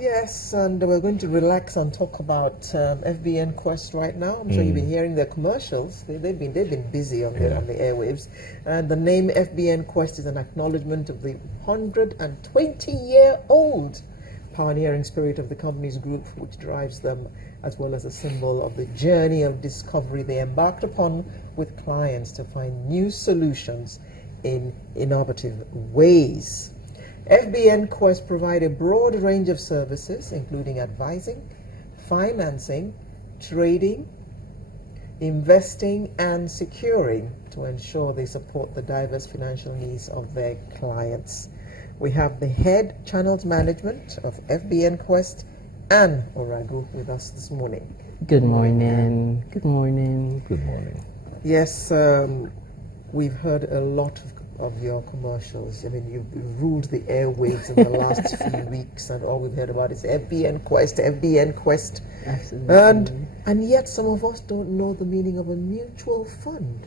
Yes, and we're going to relax and talk about FBN Quest right now. I'm sure you've been hearing their commercials. They've been busy on the airwaves. And the name FBN Quest is an acknowledgement of the 120-year-old pioneering spirit of the company's group, which drives them, as well as a symbol of the journey of discovery they embarked upon with clients to find new solutions in innovative ways. FBN Quest provide a broad range of services, including advising, financing, trading, investing, and securing to ensure they support the diverse financial needs of their clients. We have the head channels management of FBN Quest, Anne Oragu, with us this morning. Good morning. Good morning. Good morning. Yes, we've heard a lot of your commercials. I mean, you've ruled the airwaves in the last few weeks, and all we've heard about is FBN Quest, FBN Quest. Absolutely. And yet some of us don't know the meaning of a mutual fund.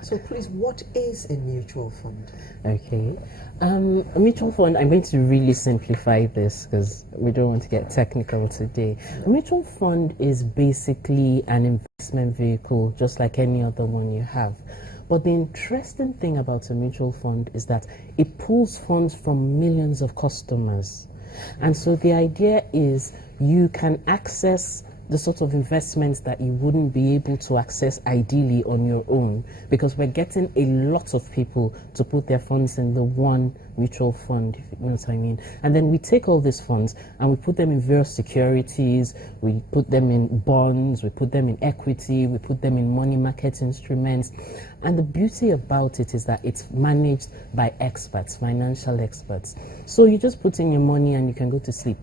So please, what is a mutual fund? Okay. A mutual fund, I'm going to really simplify this because we don't want to get technical today. A mutual fund is basically an investment vehicle, just like any other one you have. But the interesting thing about a mutual fund is that it pulls funds from millions of customers. And so the idea is you can access the sort of investments that you wouldn't be able to access ideally on your own, because we're getting a lot of people to put their funds in the one mutual fund, if you know what I mean. And then we take all these funds and we put them in various securities, we put them in bonds, we put them in equity, we put them in money market instruments. And the beauty about it is that it's managed by experts, financial experts. So you just put in your money and you can go to sleep.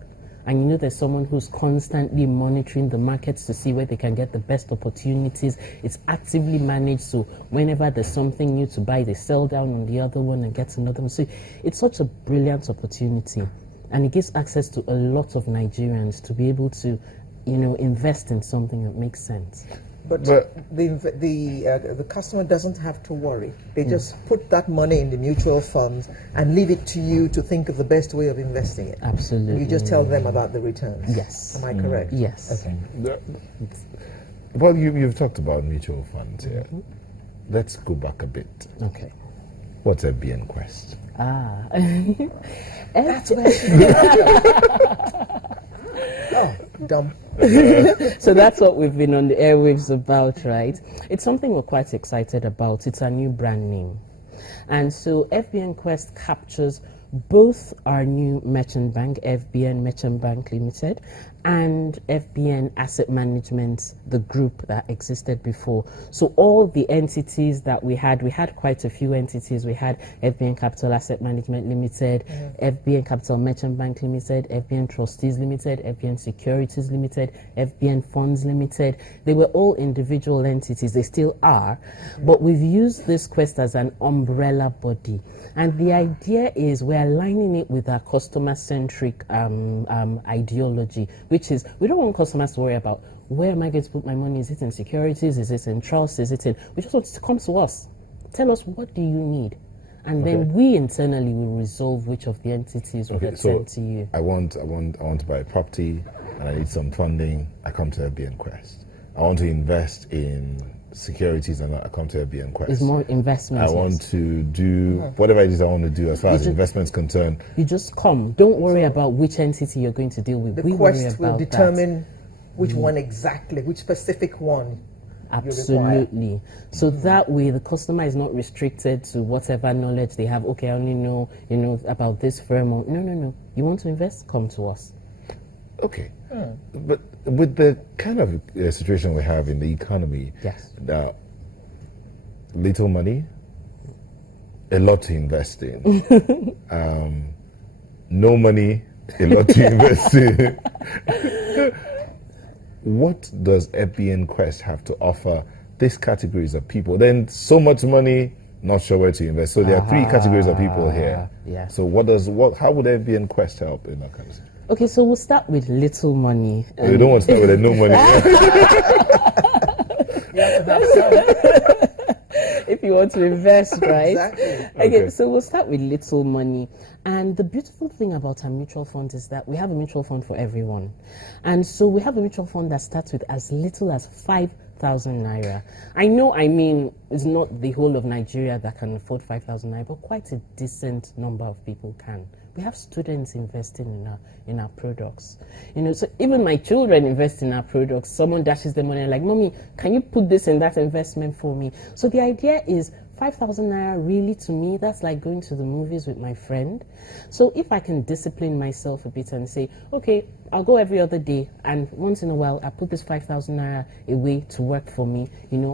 And you know there's someone who's constantly monitoring the markets to see where they can get the best opportunities. It's actively managed, so whenever there's something new to buy, they sell down on the other one and get another one. So it's such a brilliant opportunity, and it gives access to a lot of Nigerians to be able to, invest in something that makes sense. But the customer doesn't have to worry. They just put that money in the mutual funds and leave it to you to think of the best way of investing it. Absolutely. You just tell them about the returns. Yes. Am I correct? Yes. Okay. Well, you've talked about mutual funds here. Let's go back a bit. Okay. What's FBN Quest? That's where oh, dumb. So that's what we've been on the airwaves about, right? It's something we're quite excited about. It's a new brand name. And so FBN Quest captures both our new merchant bank, FBN Merchant Bank Limited, and FBN Asset Management, the group that existed before. So all the entities that we had quite a few entities. We had FBN Capital Asset Management Limited, FBN Capital Merchant Bank Limited, FBN Trustees Limited, FBN Securities Limited, FBN Funds Limited. They were all individual entities. They still are. But we've used this Quest as an umbrella body. And the idea is we're aligning it with our customer-centric ideology, which is we don't want customers to worry about where am I going to put my money? Is it in securities? Is it in trusts? Is it in... We just want it to come to us. Tell us, what do you need? And then we internally will resolve which of the entities will get sent to you. I want to buy a property and I need some funding. I come to FBN Quest. I want to invest in securities and I come to FBN Quest. It's more investments. I want to do whatever it is I want to do as far as investments concerned. You just come. Don't worry about which entity you're going to deal with. The Quest will determine which one exactly, which specific one. Absolutely. So that way the customer is not restricted to whatever knowledge they have. Okay, I only know, about this firm. Or, no. You want to invest? Come to us. Okay. But with the kind of situation we have in the economy, yes, little money, a lot to invest in. No money, a lot to invest in. What does FBN Quest have to offer these categories of people? Then so much money, not sure where to invest. So there are three categories of people here. Yeah. So how would FBN Quest help in that kind of situation? Okay, so we'll start with little money. You don't want to start with no money. If you you want to invest, right? Exactly. Okay, so we'll start with little money. And the beautiful thing about our mutual fund is that we have a mutual fund for everyone. And so we have a mutual fund that starts with as little as 5,000 naira. I know, it's not the whole of Nigeria that can afford 5,000 naira, but quite a decent number of people can. We have students investing in our products. So even my children invest in our products. Someone dashes them money like, Mommy, can you put this in that investment for me? So the idea is 5,000 naira, really, to me, that's like going to the movies with my friend. So if I can discipline myself a bit and say, okay, I'll go every other day, and once in a while I put this 5,000 naira away to work for me,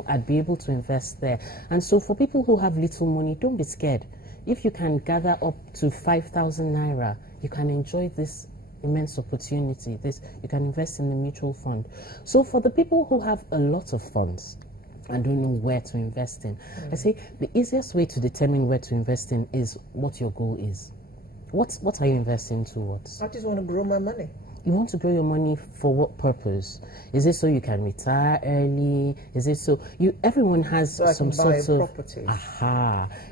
I'd be able to invest there. And so for people who have little money, don't be scared. If you can gather up to 5,000 naira, you can enjoy this immense opportunity. You can invest in the mutual fund. So for the people who have a lot of funds and don't know where to invest in, I say the easiest way to determine where to invest in is what your goal is. What are you investing towards? I just want to grow my money. You want to grow your money for what purpose? Is it so you can retire early? Is it so everyone has some sort of property?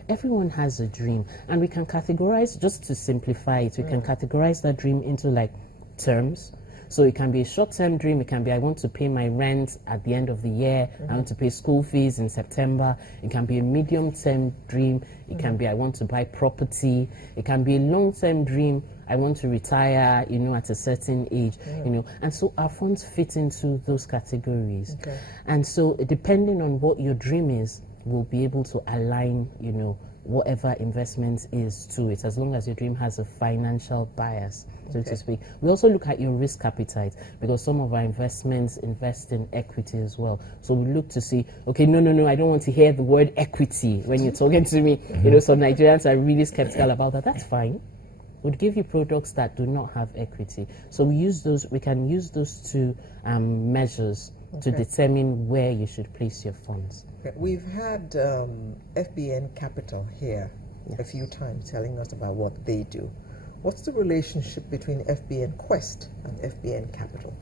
Everyone has a dream, and we can categorize, just to simplify it, we can categorize that dream into like terms. So it can be a short-term dream. It can be, I want to pay my rent at the end of the year. I want to pay school fees in September. It can be a medium-term dream. It can be, I want to buy property. It can be a long-term dream. I want to retire, at a certain age, And so our funds fit into those categories. Okay. And so depending on what your dream is, we'll be able to align, whatever investment is to it, as long as your dream has a financial bias, so to speak. We also look at your risk appetite, because some of our investments invest in equity as well. So we look to see, okay, no, I don't want to hear the word equity when you're talking to me. So Nigerians are really skeptical about that. That's fine. We'd give you products that do not have equity. So we can use those two measures to determine where you should place your funds. We've had FBN Capital here a few times telling us about what they do. What's the relationship between FBN Quest and FBN Capital?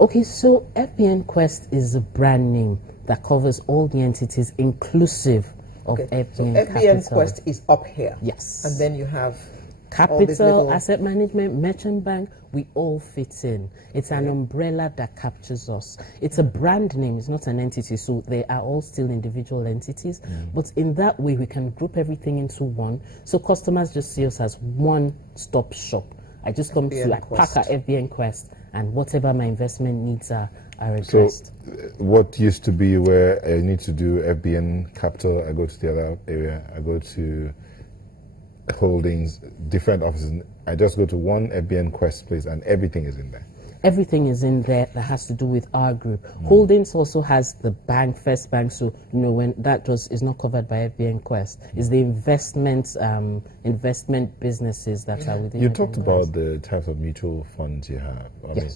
Okay, so FBN Quest is a brand name that covers all the entities inclusive of FBN so Capital. FBN Quest is up here. Yes. And then you have Capital, asset management, merchant bank, we all fit in. It's an umbrella that captures us. It's a brand name, it's not an entity, so they are all still individual entities. But in that way, we can group everything into one. So customers just see us as one-stop shop. I just come to pack a FBN Quest, and whatever my investment needs are addressed. So what used to be where I need to do FBN Capital, I go to the other area, I go to holdings, different offices. I just go to one FBN Quest place and everything is in there. Everything is in there that has to do with our group. Holdings also has the bank, First Bank, so when that is not covered by FBN Quest. It's the investment businesses that are within. You talked about the types of mutual funds you have. I mean,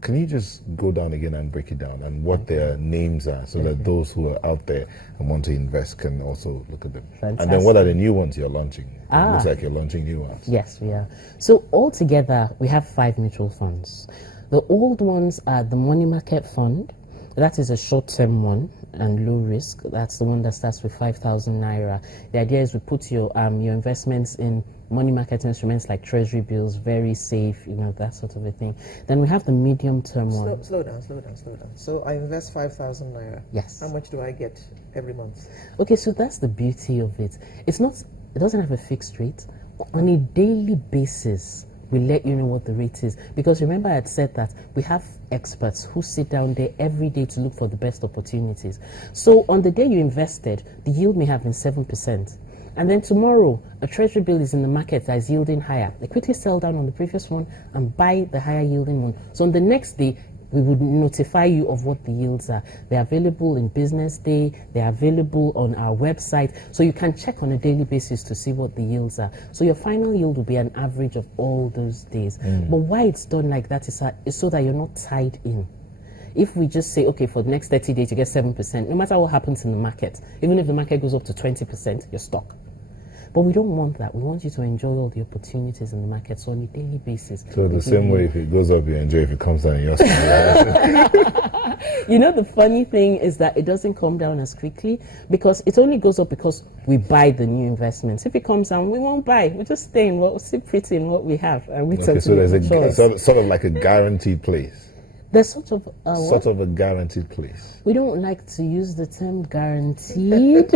can you just go down again and break it down and what their names are, so that those who are out there and want to invest can also look at them? Fantastic. And then what are the new ones you're launching? It looks like you're launching new ones. Yes, we are. So altogether, we have 5 mutual funds. The old ones are the money market fund. That is a short-term one and low risk. That's the one that starts with 5,000 naira. The idea is we put your investments in money market instruments like treasury bills, very safe, that sort of a thing. Then we have the medium-term one. Slow down. So I invest 5,000 naira. Yes. How much do I get every month? Okay, so that's the beauty of it. It doesn't have a fixed rate. On a daily basis, we let you know what the rate is. Because remember, I had said that we have experts who sit down there every day to look for the best opportunities. So on the day you invested, the yield may have been 7%. And then tomorrow, a treasury bill is in the market that is yielding higher. They quickly sell down on the previous one and buy the higher yielding one. So on the next day, we would notify you of what the yields are. They're available in Business Day. They're available on our website. So you can check on a daily basis to see what the yields are. So your final yield will be an average of all those days. But why it's done like that is so that you're not tied in. If we just say, okay, for the next 30 days you get 7%, no matter what happens in the market, even if the market goes up to 20%, you're stuck. But we don't want that. We want you to enjoy all the opportunities in the markets on a daily basis. So the same way, if it goes up, you enjoy. If it comes down, you also You know, the funny thing is that it doesn't come down as quickly because it only goes up because we buy the new investments. If it comes down, we won't buy. We just stay in what, sit pretty in what we have, and we Okay, so there's sort of like a guaranteed place. There's sort of Sort of a guaranteed place. We don't like to use the term guaranteed.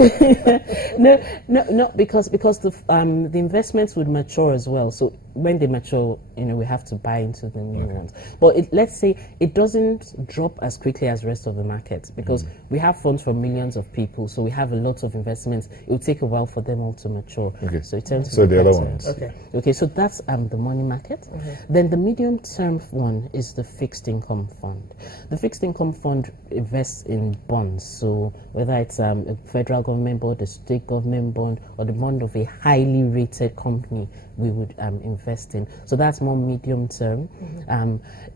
no, because the investments would mature as well. So when they mature, we have to buy into the new ones. But let's say it doesn't drop as quickly as the rest of the market because we have funds from millions of people. So we have a lot of investments. It will take a while for them all to mature. Okay. So it tends to So be the other better. ones. Okay. So that's the money market. Then the medium term one is the fixed income fund. The fixed income fund invests in bonds. So whether it's a federal government bond, a state government bond, or the bond of a highly rated company, we would invest in. So that's more medium term.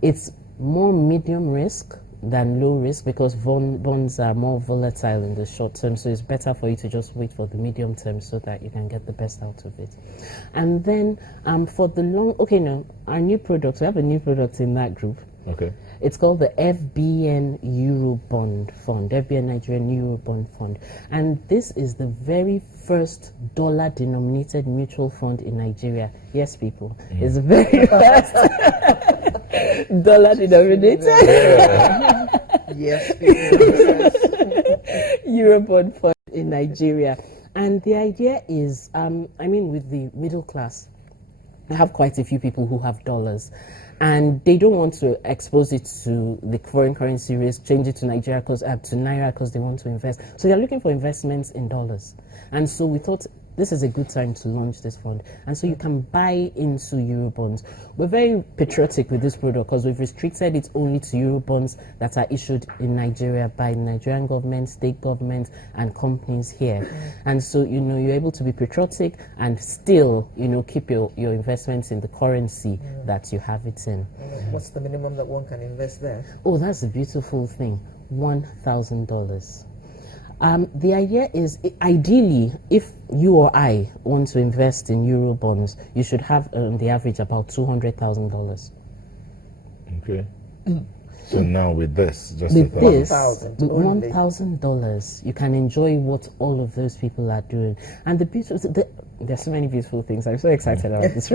It's more medium risk than low risk because bonds are more volatile in the short term. So it's better for you to just wait for the medium term so that you can get the best out of it. And then for the long, our new product, we have a new product in that group. Okay. It's called the FBN Eurobond Fund, FBN Nigerian Eurobond Fund. And this is the very first dollar-denominated mutual fund in Nigeria. Yes, people. It's the very first dollar-denominated Yes. Eurobond fund in Nigeria. And the idea is, with the middle class, I have quite a few people who have dollars. And they don't want to expose it to the foreign currency risk, change it to Nigeria to Naira because they want to invest. So they're looking for investments in dollars. And so we thought this is a good time to launch this fund. And so you can buy into Eurobonds. We're very patriotic with this product because we've restricted it only to Eurobonds that are issued in Nigeria by the Nigerian government, state government, and companies here. And so, you're able to be patriotic and still, keep your investments in the currency that you have it in. What's the minimum that one can invest there? Oh, that's a beautiful thing. $1,000. The idea is, ideally, if you or I want to invest in Euro bonds, you should have, on the average, about $200,000. Okay. So now with this, with $1,000, you can enjoy what all of those people are doing. And there's so many beautiful things. I'm so excited about this.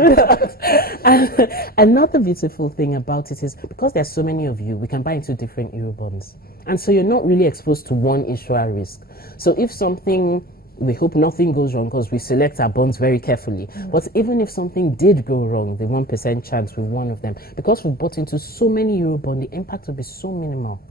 And another beautiful thing about it is because there's so many of you, we can buy into different Euro bonds. And so you're not really exposed to one issuer risk. So if something, we hope nothing goes wrong because we select our bonds very carefully. But even if something did go wrong, the 1% chance with one of them, because we've bought into so many Eurobonds, the impact will be so minimal.